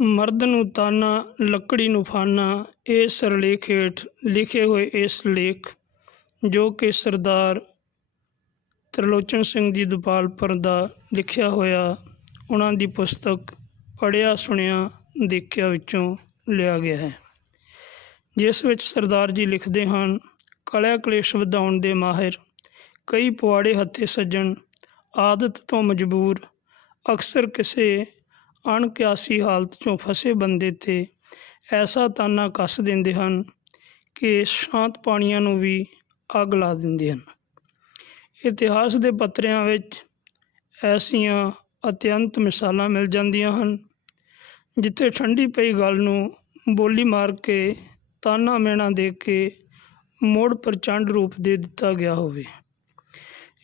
ਮਰਦ ਨੂੰ ਤਾਨਾ, ਲੱਕੜੀ ਨੂੰ ਫਾਨਾ, ਇਹ ਸਰਲੇਖ ਹੇਠ ਲਿਖੇ ਹੋਏ ਇਸ ਲੇਖ, ਜੋ ਕਿ ਸਰਦਾਰ ਤ੍ਰਿਲੋਚਨ ਸਿੰਘ ਜੀ ਦੁਪਾਲਪੁਰ ਦਾ ਲਿਖਿਆ ਹੋਇਆ, ਉਹਨਾਂ ਦੀ ਪੁਸਤਕ ਪੜ੍ਹਿਆ, ਸੁਣਿਆ, ਦੇਖਿਆ ਵਿੱਚੋਂ ਲਿਆ ਗਿਆ ਹੈ। ਜਿਸ ਵਿੱਚ ਸਰਦਾਰ ਜੀ ਲਿਖਦੇ ਹਨ, ਕਲਿਆ ਕਲੇਸ਼ ਵਧਾਉਣ ਦੇ ਮਾਹਿਰ, ਕਈ ਪੁਆੜੇ ਹੱਥੇ ਸੱਜਣ, ਆਦਤ ਤੋਂ ਮਜਬੂਰ, ਅਕਸਰ ਕਿਸੇ ਅਣਕਿਆਸੀ ਹਾਲਤ 'ਚੋਂ ਫਸੇ ਬੰਦੇ ਤੇ ਐਸਾ ਤਾਨਾ ਕੱਸ ਦਿੰਦੇ ਹਨ ਕਿ ਸ਼ਾਂਤ ਪਾਣੀਆਂ ਨੂੰ ਵੀ ਅੱਗ ਲਾ ਦਿੰਦੇ ਹਨ। ਇਤਿਹਾਸ ਦੇ ਪੱਤਰਿਆਂ ਵਿੱਚ ਐਸੀਆਂ ਅਤਿਅੰਤ ਮਿਸਾਲਾਂ ਮਿਲ ਜਾਂਦੀਆਂ ਹਨ, ਜਿੱਥੇ ਠੰਡੀ ਪਈ ਗੱਲ ਨੂੰ ਬੋਲੀ ਮਾਰ ਕੇ ਤਾਨਾ ਮੇਣਾ ਦੇ ਕੇ ਮੋੜ ਪ੍ਰਚੰਡ ਰੂਪ ਦੇ ਦਿੱਤਾ ਗਿਆ ਹੋਵੇ।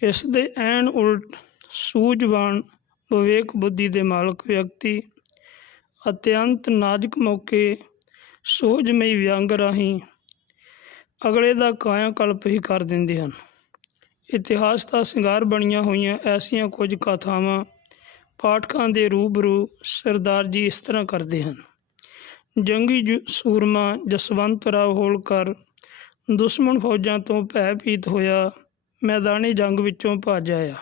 ਇਸ ਦੇ ਐਨ ਉਲਟ ਸੂਝਵਾਨ ਵਿਵੇਕ ਬੁੱਧੀ ਦੇ ਮਾਲਕ ਵਿਅਕਤੀ ਅਤਿਅੰਤ ਨਾਜ਼ੁਕ ਮੌਕੇ ਸੋਝਮਈ ਵਿਅੰਗ ਰਾਹੀਂ ਅਗਲੇ ਦਾ ਕਾਇਆ ਕਲਪ ਹੀ ਕਰ ਦਿੰਦੇ ਹਨ। ਇਤਿਹਾਸ ਦਾ ਸ਼ਿੰਗਾਰ ਬਣੀਆਂ ਹੋਈਆਂ ਐਸੀਆਂ ਕੁਝ ਕਥਾਵਾਂ ਪਾਠਕਾਂ ਦੇ ਰੂਬਰੂ ਸਰਦਾਰ ਜੀ ਇਸ ਤਰ੍ਹਾਂ ਕਰਦੇ ਹਨ। ਜੰਗੀ ਜੁ- ਸੂਰਮਾ, ਜਸਵੰਤ ਰਾਓ ਹੋਲਕਰ, ਦੁਸ਼ਮਣ ਫੌਜਾਂ ਤੋਂ ਭੈ ਭੀਤ ਹੋਇਆ, ਮੈਦਾਨੀ ਜੰਗ ਵਿੱਚੋਂ ਭੱਜ ਆਇਆ।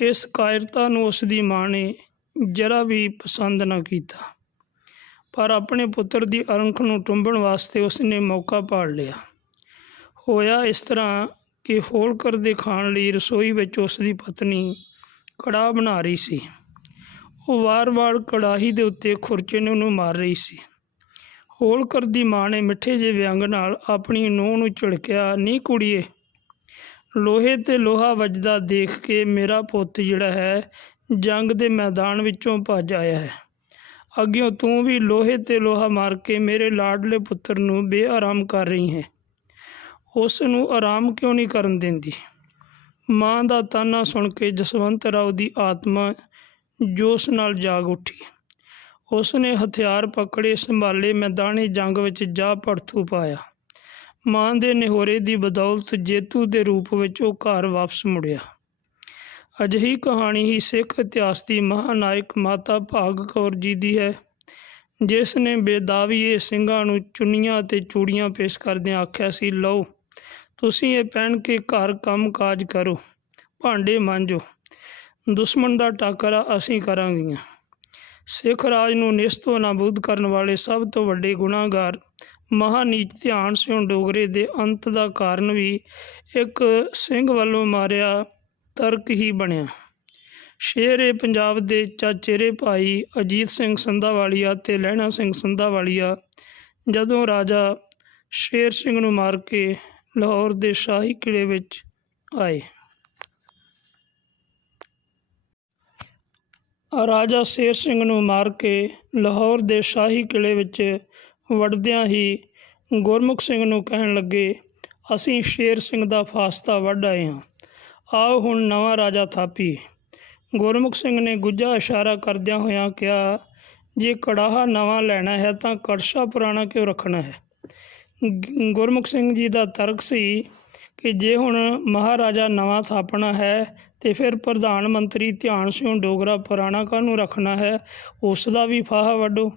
ਇਸ ਕਾਇਰਤਾ ਨੂੰ ਉਸ ਦੀ ਮਾਂ ਨੇ ਜਰਾ ਵੀ ਪਸੰਦ ਨਾ ਕੀਤਾ। ਪਰ ਆਪਣੇ ਪੁੱਤਰ ਦੀ ਅਰੰਖ ਨੂੰ ਟੁੰਬਣ ਵਾਸਤੇ ਉਸ ਨੇ ਮੌਕਾ ਪਾੜ ਲਿਆ। ਹੋਇਆ ਇਸ ਤਰ੍ਹਾਂ ਕਿ ਹੋਲਕਰ ਦੇ ਖਾਣ ਲਈ ਰਸੋਈ ਵਿੱਚ ਉਸ ਦੀ ਪਤਨੀ ਕੜਾਹ ਬਣਾ ਰਹੀ ਸੀ। ਉਹ ਵਾਰ-ਵਾਰ ਕੜਾਹੀ ਦੇ ਉੱਤੇ ਖੁਰਚੇ ਨੂੰ ਉਹਨੂੰ ਮਾਰ ਰਹੀ ਸੀ। ਹੋਲਕਰ ਦੀ ਮਾਂ ਨੇ ਮਿੱਠੇ ਜਿਹੇ ਵਿਅੰਗ ਨਾਲ ਆਪਣੀ ਨੂੰਹ ਨੂੰ ਝਿੜਕਿਆ ਨਹੀਂ ਕੁੜੀਏ ਲੋਹੇ ਤੇ ਲੋਹਾ ਵੱਜਦਾ ਦੇਖ ਕੇ ਮੇਰਾ ਪੁੱਤ ਜਿਹੜਾ ਹੈ, ਜੰਗ ਦੇ ਮੈਦਾਨ ਵਿੱਚੋਂ ਭੱਜ ਆਇਆ ਹੈ। ਅੱਗਿਓਂ ਤੂੰ ਵੀ ਲੋਹੇ ਤੇ ਲੋਹਾ ਮਾਰ ਕੇ ਮੇਰੇ ਲਾਡਲੇ ਪੁੱਤਰ ਨੂੰ ਬੇਆਰਾਮ ਕਰ ਰਹੀ ਹੈ। ਉਸ ਨੂੰ ਆਰਾਮ ਕਿਉਂ ਨਹੀਂ ਕਰਨ ਦਿੰਦੀ? ਮਾਂ ਦਾ ਤਾਨਾ ਸੁਣ ਕੇ ਜਸਵੰਤ ਰਾਓ ਦੀ ਆਤਮਾ ਜੋਸ਼ ਨਾਲ ਜਾਗ ਉੱਠੀ। ਉਸ ਨੇ ਹਥਿਆਰ ਪਕੜੇ, ਸੰਭਾਲੇ, ਮੈਦਾਨੀ ਜੰਗ ਵਿੱਚ ਜਾ ਪੜਥੂ ਪਾਇਆ। ਮਾਂ ਦੇ ਨਿਹੋਰੇ ਦੀ ਬਦੌਲਤ ਜੇਤੂ ਦੇ ਰੂਪ ਵਿੱਚ ਉਹ ਘਰ ਵਾਪਸ ਮੁੜਿਆ। ਅਜਿਹੀ ਕਹਾਣੀ ਹੀ ਸਿੱਖ ਇਤਿਹਾਸ ਦੀ ਮਹਾਨਾਇਕ ਮਾਤਾ ਭਾਗ ਕੌਰ ਜੀ ਦੀ ਹੈ, ਜਿਸ ਨੇ ਬੇਦਾਵੀਏ ਸਿੰਘਾਂ ਨੂੰ ਚੁੰਨੀਆਂ ਅਤੇ ਚੂੜੀਆਂ ਪੇਸ਼ ਕਰਦਿਆਂ ਆਖਿਆ ਸੀ, ਲਓ, ਤੁਸੀਂ ਇਹ ਪਹਿਨ ਕੇ ਘਰ ਕੰਮ ਕਾਜ ਕਰੋ, ਭਾਂਡੇ ਮਾਂਜੋ, ਦੁਸ਼ਮਣ ਦਾ ਟਾਕਰਾ ਅਸੀਂ ਕਰਾਂਗੀਆਂ। ਸਿੱਖ ਰਾਜ ਨੂੰ ਨਿਸਤੋ ਨਾਬੂਦ ਕਰਨ ਵਾਲੇ ਸਭ ਤੋਂ ਵੱਡੇ ਗੁਨਾਹਗਾਰ ਮਹਾਨੀਚ ਧਿਆਨ ਸਿੰਘ ਡੋਗਰੇ ਦੇ ਅੰਤ ਦਾ ਕਾਰਨ ਵੀ ਇੱਕ ਸਿੰਘ ਵੱਲੋਂ ਮਾਰਿਆ ਤਰਕ ਹੀ ਬਣਿਆ। ਸ਼ੇਰ ਏ ਪੰਜਾਬ ਦੇ ਚਾਚੇਰੇ ਭਾਈ ਅਜੀਤ ਸਿੰਘ ਸੰਧਾਵਾਲੀਆ ਤੇ ਲਹਿਣਾ ਸਿੰਘ ਸੰਧਾਵਾਲੀਆ। ਜਦੋਂ ਰਾਜਾ ਸ਼ੇਰ ਸਿੰਘ ਨੂੰ ਮਾਰ ਕੇ ਲਾਹੌਰ ਦੇ ਸ਼ਾਹੀ ਕਿਲੇ ਵਿੱਚ ਆਏ। ਰਾਜਾ ਸ਼ੇਰ ਸਿੰਘ ਨੂੰ ਮਾਰ ਕੇ ਲਾਹੌਰ ਦੇ ਸ਼ਾਹੀ ਕਿਲੇ ਵਿੱਚ ਵੜਦਿਆਂ ਹੀ ਗੁਰਮੁਖ ਸਿੰਘ ਨੂੰ ਕਹਿਣ ਲੱਗੇ, ਅਸੀਂ ਸ਼ੇਰ ਸਿੰਘ ਦਾ ਫਾਸਤਾ ਵੱਢ ਆਏ ਹਾਂ। ਆਓ ਹੁਣ ਨਵਾਂ ਰਾਜਾ ਥਾਪੀਏ। ਗੁਰਮੁਖ ਸਿੰਘ ਨੇ ਗੁੱਜਾ ਇਸ਼ਾਰਾ ਕਰਦਿਆਂ ਹੋਇਆਂ ਕਿਹਾ, ਜੇ ਕੜਾਹਾ ਨਵਾਂ ਲੈਣਾ ਹੈ ਤਾਂ ਕੜਸ਼ਾ ਪੁਰਾਣਾ ਕਿਉਂ ਰੱਖਣਾ ਹੈ? ਗੁਰਮੁਖ ਸਿੰਘ ਜੀ ਦਾ ਤਰਕ ਸੀ ਕਿ ਜੇ ਹੁਣ ਮਹਾਰਾਜਾ ਨਵਾਂ ਥਾਪਣਾ ਹੈ ਤੇ ਫਿਰ ਪ੍ਰਧਾਨ ਮੰਤਰੀ ਧਿਆਨ ਸਿੰਘ ਡੋਗਰਾ ਪੁਰਾਣਾ ਕਾਹਨੂੰ ਰੱਖਣਾ ਹੈ? ਉਸ ਦਾ ਵੀ ਫਾਹਾ ਵੱਢੋ।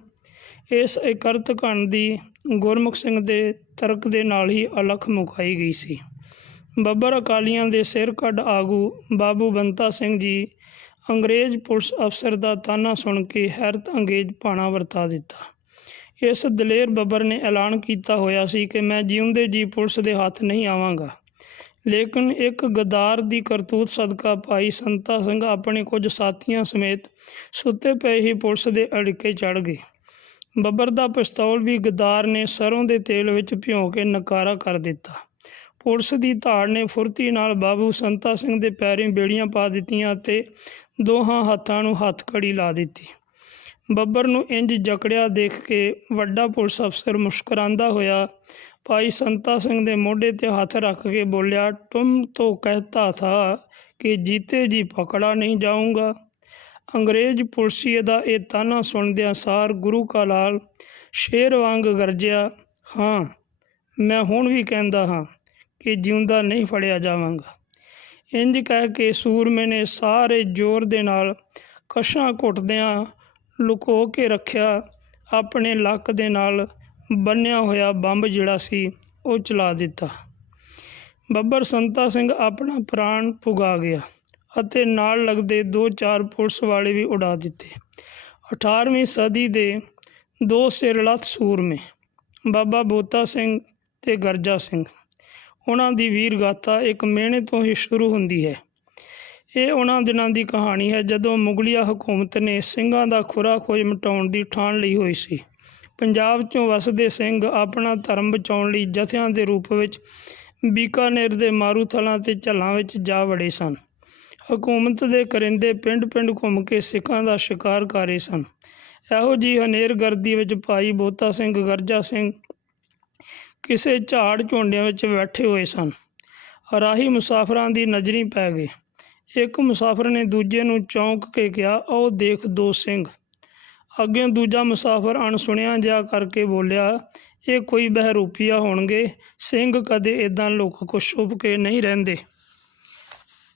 ਇਸ ਇਕਰਤ ਘਣ ਦੀ ਗੁਰਮੁਖ ਸਿੰਘ ਦੇ ਤਰਕ ਦੇ ਨਾਲ ਹੀ ਅਲਖ ਮੁਕਾਈ ਗਈ ਸੀ। ਬੱਬਰ ਅਕਾਲੀਆਂ ਦੇ ਸਿਰ ਕੱਢ ਆਗੂ ਬਾਬੂ ਬੰਤਾ ਸਿੰਘ ਜੀ ਅੰਗਰੇਜ਼ ਪੁਲਿਸ ਅਫਸਰ ਦਾ ਤਾਨਾ ਸੁਣ ਕੇ ਹੈਰਤ ਅੰਗੇਜ਼ ਭਾਣਾ ਵਰਤਾ ਦਿੱਤਾ। ਇਸ ਦਲੇਰ ਬੱਬਰ ਨੇ ਐਲਾਨ ਕੀਤਾ ਹੋਇਆ ਸੀ ਕਿ ਮੈਂ ਜਿਉਂਦੇ ਜੀ ਪੁਲਿਸ ਦੇ ਹੱਥ ਨਹੀਂ ਆਵਾਂਗਾ। ਲੇਕਿਨ ਇੱਕ ਗਦਾਰ ਦੀ ਕਰਤੂਤ ਸਦਕਾ ਭਾਈ ਸੰਤਾ ਸਿੰਘ ਆਪਣੇ ਕੁਝ ਸਾਥੀਆਂ ਸਮੇਤ ਸੁੱਤੇ ਪਏ ਹੀ ਪੁਲਿਸ ਦੇ ਅੜਿੱਕੇ ਚੜ ਗਏ। ਬੱਬਰ ਦਾ ਪਿਸਤੌਲ ਵੀ ਗਦਾਰ ਨੇ ਸਰੋਂ ਦੇ ਤੇਲ ਵਿੱਚ ਭਿਉਂ ਕੇ ਨਕਾਰਾ ਕਰ ਦਿੱਤਾ। ਪੁਲਿਸ ਦੀ ਧਾੜ ਨੇ ਫੁਰਤੀ ਨਾਲ ਬਾਬੂ ਸੰਤਾ ਸਿੰਘ ਦੇ ਪੈਰੀਂ ਬੇੜੀਆਂ ਪਾ ਦਿੱਤੀਆਂ ਤੇ ਦੋਹਾਂ ਹੱਥਾਂ ਨੂੰ ਹੱਥਕੜੀ ਲਾ ਦਿੱਤੀ। ਬੱਬਰ ਨੂੰ ਇੰਜ ਜਕੜਿਆ ਦੇਖ ਕੇ ਵੱਡਾ ਪੁਲਿਸ ਅਫਸਰ ਮੁਸਕਰਾਂਦਾ ਹੋਇਆ ਭਾਈ ਸੰਤਾ ਸਿੰਘ ਦੇ ਮੋਢੇ ਤੇ ਹੱਥ ਰੱਖ ਕੇ ਬੋਲਿਆ, ਤੁਮ ਤੋ ਕਹਤਾ ਥਾ ਕਿ ਜੀਤੇ ਜੀ ਪਕੜਾ ਨਹੀਂ ਜਾਊਂਗਾ। ਅੰਗਰੇਜ਼ ਪੁਲਸੀਏ ਦਾ ਇਹ ਤਾਨਾ ਸੁਣਦਿਆਂ ਸਾਰ ਗੁਰੂ ਕਾ ਲਾਲ ਸ਼ੇਰ ਵਾਂਗ ਗਰਜਿਆ, ਹਾਂ, ਮੈਂ ਹੁਣ ਵੀ ਕਹਿੰਦਾ ਹਾਂ ਕਿ ਜਿਉਂਦਾ ਨਹੀਂ ਫੜਿਆ ਜਾਵਾਂਗਾ। ਇੰਜ ਕਹਿ ਕੇ ਸੂਰਮੇ ਨੇ ਸਾਰੇ ਜ਼ੋਰ ਦੇ ਨਾਲ ਕਸ਼ਾਂ ਘੁੱਟਦਿਆਂ ਲੁਕੋ ਕੇ ਰੱਖਿਆ, ਆਪਣੇ ਲੱਕ ਦੇ ਨਾਲ ਬੰਨਿਆ ਹੋਇਆ ਬੰਬ ਜਿਹੜਾ ਸੀ ਉਹ ਚਲਾ ਦਿੱਤਾ। ਬੱਬਰ ਸੰਤਾ ਸਿੰਘ ਆਪਣਾ ਪ੍ਰਾਣ ਪੁਗਾ ਗਿਆ। ਅਤੇ ਨਾਲ ਲੱਗਦੇ ਦੋ ਚਾਰ ਪੁਲਿਸ ਵਾਲੇ ਵੀ ਉਡਾ ਦਿੱਤੇ। 18ਵੀਂ ਸਦੀ ਦੇ ਦੋ ਸਿਰਲੱਥ ਸੂਰਮੇ, ਬਾਬਾ ਬੋਤਾ ਸਿੰਘ ਤੇ ਗਰਜਾ ਸਿੰਘ। ਉਹਨਾਂ ਦੀ ਵੀਰ ਗਾਥਾ ਇੱਕ ਮਿਹਣੇ ਤੋਂ ਹੀ ਸ਼ੁਰੂ ਹੁੰਦੀ ਹੈ। ਇਹ ਉਹਨਾਂ ਦਿਨਾਂ ਦੀ ਕਹਾਣੀ ਹੈ ਜਦੋਂ ਮੁਗਲਿਆ ਹਕੂਮਤ ਨੇ ਸਿੰਘਾਂ ਦਾ ਖੁਰਾ ਖੋਜ ਮਿਟਾਉਣ ਦੀ ਠਾਣ ਲਈ ਹੋਈ ਸੀ। ਪੰਜਾਬ 'ਚੋਂ ਵਸਦੇ ਸਿੰਘ ਆਪਣਾ ਧਰਮ ਬਚਾਉਣ ਲਈ ਜਥਿਆਂ ਦੇ ਰੂਪ ਵਿੱਚ ਬੀਕਾਨੇਰ ਦੇ ਮਾਰੂਥਲਾਂ ਤੇ ਝੱਲਾਂ ਵਿੱਚ ਜਾ ਵੜੇ ਸਨ। ਹਕੂਮਤ ਦੇ ਕਰਿੰਦੇ ਪਿੰਡ-ਪਿੰਡ ਘੁੰਮ ਕੇ ਸਿੱਖਾਂ ਦਾ ਸ਼ਿਕਾਰ ਕਰ ਰਹੇ ਸਨ। ਇਹੋ ਜੀ ਹਨੇਰਗਰਦੀ ਵਿੱਚ ਭਾਈ ਬੋਤਾ ਸਿੰਘ, ਗਰਜਾ ਸਿੰਘ ਕਿਸੇ ਝਾੜ ਝੁੰਡਿਆਂ ਵਿੱਚ ਬੈਠੇ ਹੋਏ ਸਨ। ਰਾਹੀ ਮੁਸਾਫਰਾਂ ਦੀ ਨਜ਼ਰੀ ਪੈ ਗਈ। ਇੱਕ ਮੁਸਾਫਰ ਨੇ ਦੂਜੇ ਨੂੰ ਚੌਂਕ ਕੇ ਕਿਹਾ ਉਹ ਦੇਖ ਦੋ ਸਿੰਘ। ਅੱਗੇ ਦੂਜਾ ਮੁਸਾਫਰ ਅਣਸੁਣਿਆ ਜਾ ਕਰਕੇ ਬੋਲਿਆ, ਇਹ ਕੋਈ ਬਹਿਰੂਪੀਆ ਹੋਣਗੇ। ਸਿੰਘ ਕਦੇ ਇਦਾਂ ਲੋਕ ਕੁਛ ਛੁਪ ਕੇ ਨਹੀਂ ਰਹਿੰਦੇ।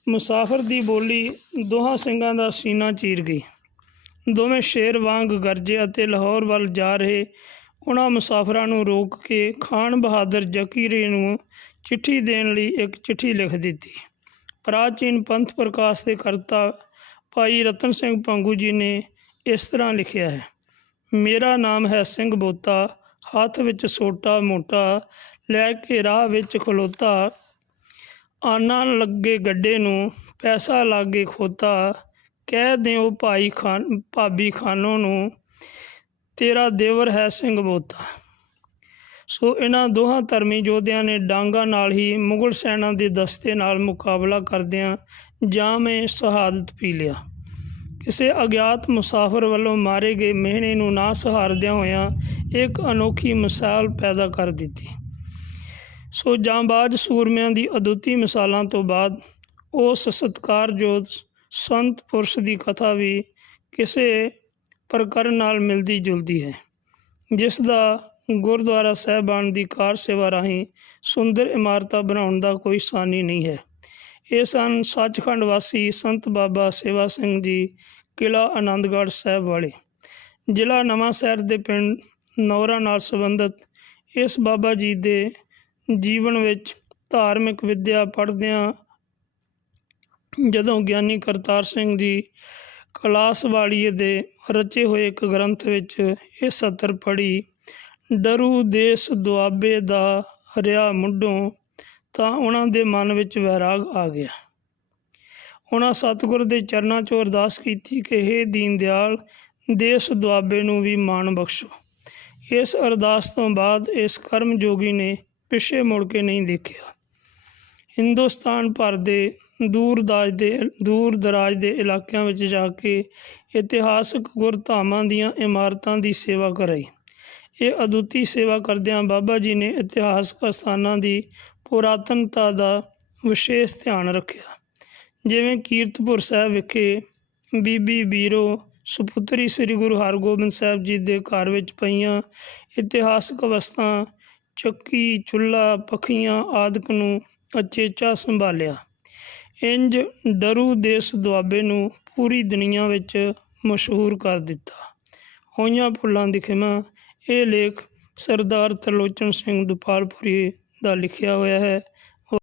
ਮੁਸਾਫਰ ਦੀ ਬੋਲੀ ਦੋਹਾਂ ਸਿੰਘਾਂ ਦਾ ਸੀਨਾ ਚੀਰ ਗਈ। ਦੋਵੇਂ ਸ਼ੇਰ ਵਾਂਗ ਗਰਜੇ ਅਤੇ ਲਾਹੌਰ ਵੱਲ ਜਾ ਰਹੇ ਉਹਨਾਂ ਮੁਸਾਫਰਾਂ ਨੂੰ ਰੋਕ ਕੇ ਖਾਨ ਬਹਾਦਰ ਜ਼ਕੀਰੇ ਨੂੰ ਚਿੱਠੀ ਦੇਣ ਲਈ ਇੱਕ ਚਿੱਠੀ ਲਿਖ ਦਿੱਤੀ। ਪ੍ਰਾਚੀਨ ਪੰਥ ਪ੍ਰਕਾਸ਼ ਦੇ ਕਰਤਾ ਭਾਈ ਰਤਨ ਸਿੰਘ ਪੰਗੂ ਜੀ ਨੇ ਇਸ ਤਰ੍ਹਾਂ ਲਿਖਿਆ ਹੈ, ਮੇਰਾ ਨਾਮ ਹੈ ਸਿੰਘ ਬੋਤਾ, ਹੱਥ ਵਿੱਚ ਸੋਟਾ ਮੋਟਾ, ਲੈ ਕੇ ਰਾਹ ਵਿੱਚ ਖਲੋਤਾ ਆਨਾ ਲੱਗੇ ਗੱਡੇ ਨੂੰ ਪੈਸਾ ਲਾਗੇ ਖੋਤਾ, ਕਹਿ ਦਿਓ ਭਾਈ ਖਾਨ, ਭਾਬੀ ਖਾਨੋ ਨੂੰ, ਤੇਰਾ ਦੇਵਰ ਹੈ ਸਿੰਘ ਬੋਤਾ। ਸੋ ਇਹਨਾਂ ਦੋਹਾਂ ਧਰਮੀ ਯੋਧਿਆਂ ਨੇ ਡਾਂਗਾ ਨਾਲ ਹੀ ਮੁਗਲ ਸੈਨਾ ਦੇ ਦਸਤੇ ਨਾਲ ਮੁਕਾਬਲਾ ਕਰਦਿਆਂ ਜਾਮੇ ਸ਼ਹਾਦਤ ਪੀ ਲਿਆ। ਕਿਸੇ ਅਗਿਆਤ ਮੁਸਾਫਰ ਵੱਲੋਂ ਮਾਰੇ ਗਏ ਮਿਹਣੇ ਨੂੰ ਨਾ ਸਹਾਰਦਿਆਂ ਹੋਇਆਂ ਇੱਕ ਅਨੋਖੀ ਮਿਸਾਲ ਪੈਦਾ ਕਰ ਦਿੱਤੀ। ਸੋ ਜਾਂਬਾਜ਼ ਸੂਰਮਿਆਂ ਦੀ ਅਦੁੱਤੀ ਮਿਸਾਲਾਂ ਤੋਂ ਬਾਅਦ ਉਸ ਸਤਿਕਾਰਯੋਗ ਸੰਤ ਪੁਰਸ਼ ਦੀ ਕਥਾ ਵੀ ਕਿਸੇ ਪ੍ਰਕਰਨ ਨਾਲ ਮਿਲਦੀ ਜੁਲਦੀ ਹੈ, ਜਿਸ ਦਾ ਗੁਰਦੁਆਰਾ ਸਾਹਿਬਾਨ ਦੀ ਕਾਰ ਸੇਵਾ ਰਾਹੀਂ ਸੁੰਦਰ ਇਮਾਰਤਾਂ ਬਣਾਉਣ ਦਾ ਕੋਈ ਸਾਨੀ ਨਹੀਂ ਹੈ। ਇਹ ਸਨ ਸੱਚਖੰਡ ਵਾਸੀ ਸੰਤ ਬਾਬਾ ਸੇਵਾ ਸਿੰਘ ਜੀ ਕਿਲਾ ਆਨੰਦਗੜ੍ਹ ਸਾਹਿਬ ਵਾਲੇ। ਜ਼ਿਲ੍ਹਾ ਨਵਾਂ ਸ਼ਹਿਰ ਦੇ ਪਿੰਡ ਨੌਰਾ ਨਾਲ ਸੰਬੰਧਿਤ ਇਸ ਬਾਬਾ ਜੀ ਦੇ ਜੀਵਨ ਵਿੱਚ ਧਾਰਮਿਕ ਵਿੱਦਿਆ ਪੜ੍ਹਦਿਆਂ ਜਦੋਂ ਗਿਆਨੀ ਕਰਤਾਰ ਸਿੰਘ ਜੀ ਕਲਾਸ ਵਾਲੀਏ ਦੇ ਰਚੇ ਹੋਏ ਇੱਕ ਗ੍ਰੰਥ ਵਿੱਚ ਇਹ ਸਤਰ ਪੜ੍ਹੀ, ਡਰੂ ਦੇਸ ਦੁਆਬੇ ਦਾ ਰਿਆ ਮੁੱਢੋਂ, ਤਾਂ ਉਹਨਾਂ ਦੇ ਮਨ ਵਿੱਚ ਵੈਰਾਗ ਆ ਗਿਆ। ਉਹਨਾਂ ਸਤਿਗੁਰ ਦੇ ਚਰਨਾਂ 'ਚੋਂ ਅਰਦਾਸ ਕੀਤੀ ਕਿ ਹੇ ਦੀਨ ਦਿਆਲ, ਦੇਸ ਦੁਆਬੇ ਨੂੰ ਵੀ ਮਾਣ ਬਖਸ਼ੋ। ਇਸ ਅਰਦਾਸ ਤੋਂ ਬਾਅਦ ਇਸ ਕਰਮ ਜੋਗੀ ਨੇ ਪਿੱਛੇ ਮੁੜ ਕੇ ਨਹੀਂ ਦੇਖਿਆ। ਹਿੰਦੁਸਤਾਨ ਭਰ ਦੇ ਦੂਰ ਦਾਜ ਦੇ ਦੂਰ ਦਰਾਜ ਦੇ ਇਲਾਕਿਆਂ ਵਿੱਚ ਜਾ ਕੇ ਇਤਿਹਾਸਕ ਗੁਰਧਾਮਾਂ ਦੀਆਂ ਇਮਾਰਤਾਂ ਦੀ ਸੇਵਾ ਕਰਾਈ। ਇਹ ਅਦੁੱਤੀ ਸੇਵਾ ਕਰਦਿਆਂ ਬਾਬਾ ਜੀ ਨੇ ਇਤਿਹਾਸਕ ਸਥਾਨਾਂ ਦੀ ਪੁਰਾਤਨਤਾ ਦਾ ਵਿਸ਼ੇਸ਼ ਧਿਆਨ ਰੱਖਿਆ। ਜਿਵੇਂ ਕੀਰਤਪੁਰ ਸਾਹਿਬ ਵਿਖੇ ਬੀਬੀ ਬੀਰੋ ਸੁਪੁੱਤਰੀ ਸ੍ਰੀ ਗੁਰੂ ਹਰਗੋਬਿੰਦ ਸਾਹਿਬ ਜੀ ਦੇ ਘਰ ਵਿੱਚ ਪਈਆਂ ਇਤਿਹਾਸਕ ਵਸਤਾਂ ਚੱਕੀ, ਚੁੱਲ੍ਹਾ, ਪੱਖੀਆਂ ਆਦਿਕ ਨੂੰ ਅਚੇਚਾ ਸੰਭਾਲਿਆ। ਇੰਜ ਡਰੂ ਦੇਸ ਦੁਆਬੇ ਨੂੰ ਪੂਰੀ ਦੁਨੀਆ ਵਿੱਚ ਮਸ਼ਹੂਰ ਕਰ ਦਿੱਤਾ। ਹੋਈਆਂ ਫੁੱਲਾਂ ਦੀ ਖਿਮਾ, ਇਹ ਲੇਖ ਸਰਦਾਰ ਤਰਲੋਚਨ ਸਿੰਘ ਦੁਪਾਲਪੁਰੀ ਦਾ ਲਿਖਿਆ ਹੋਇਆ ਹੈ।